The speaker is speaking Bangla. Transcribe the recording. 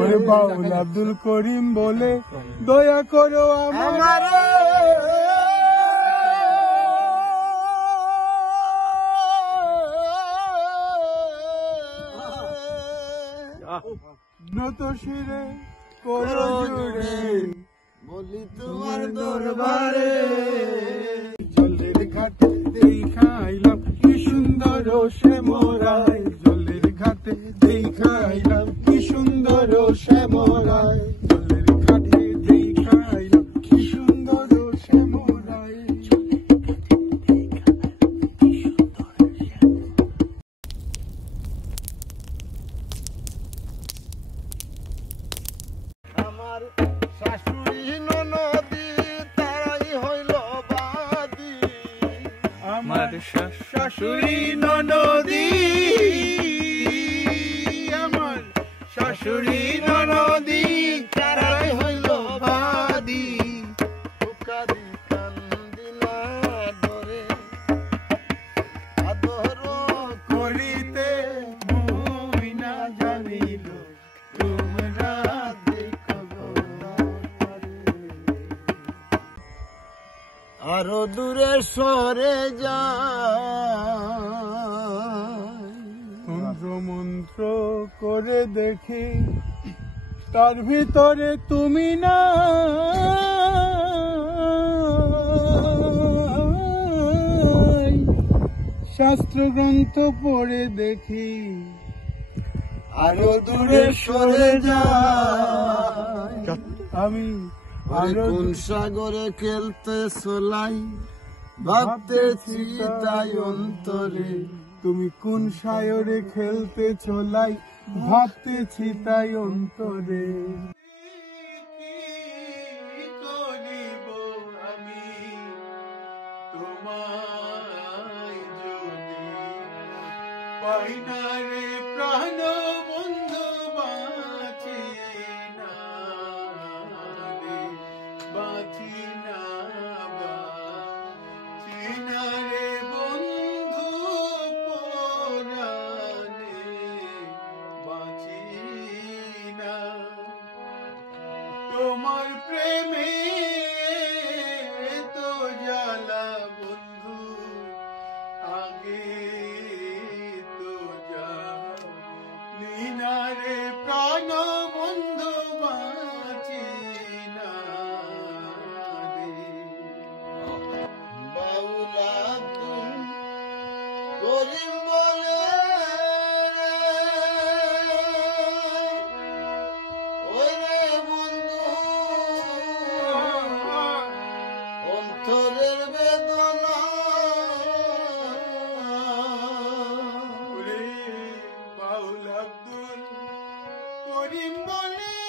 ওরে বাউল আব্দুল করিম বলে দয়া করো আমার নত শিরে করো জুড়ে বলি তোমার দরবারে জলের ঘাটে দেখা আইলাম কি সুন্দর শ্যামরায় জলের ঘাটে দেখা আইলাম কি সুন্দর শ্যামরায় জলের ঘাটে দেখা আইলাম কি সুন্দর শ্যামরায় আমার শাশুড়ি ননদি তারাই হইল বাদী আমার শাশুড়ি ননদি আমার শাশুড়ি ননদি তারাই হইল বাদী হুকারি কান্দিনা ধরে আদর করিতে মুই না জানিল তোমরা দেখো আরো দূরে সরে তন্ত্র মন্ত্র করে দেখি তার ভিতরে তুমি না শাস্ত্র গ্রন্থ পড়ে দেখি আরো দূরে সরে যায় আমি কোন সাগরে খেলতে সোলাই ভাবতেছি তাই অন্তরে তুমি কোন সায়রে খেলতে চলাই ভাবতেছি তাই অন্তরে করিব আমি তোমায় যদি পাই না রে প্রাণ বন্ধু বাঁচি না রে বাঁচি না বাঁচি না রে বন্ধু পরাণে বাঁচি না তোমার প্রেমে তো জ্বালা বন্ধু আগে তো জানি না রে প্রাণ বন্ধু বাঁচি না রে বাউল আব্দুল করিম বলে ওই রে বন্ধু অন্তরের বেদনা ওরে বাউল আব্দুল করিম বলে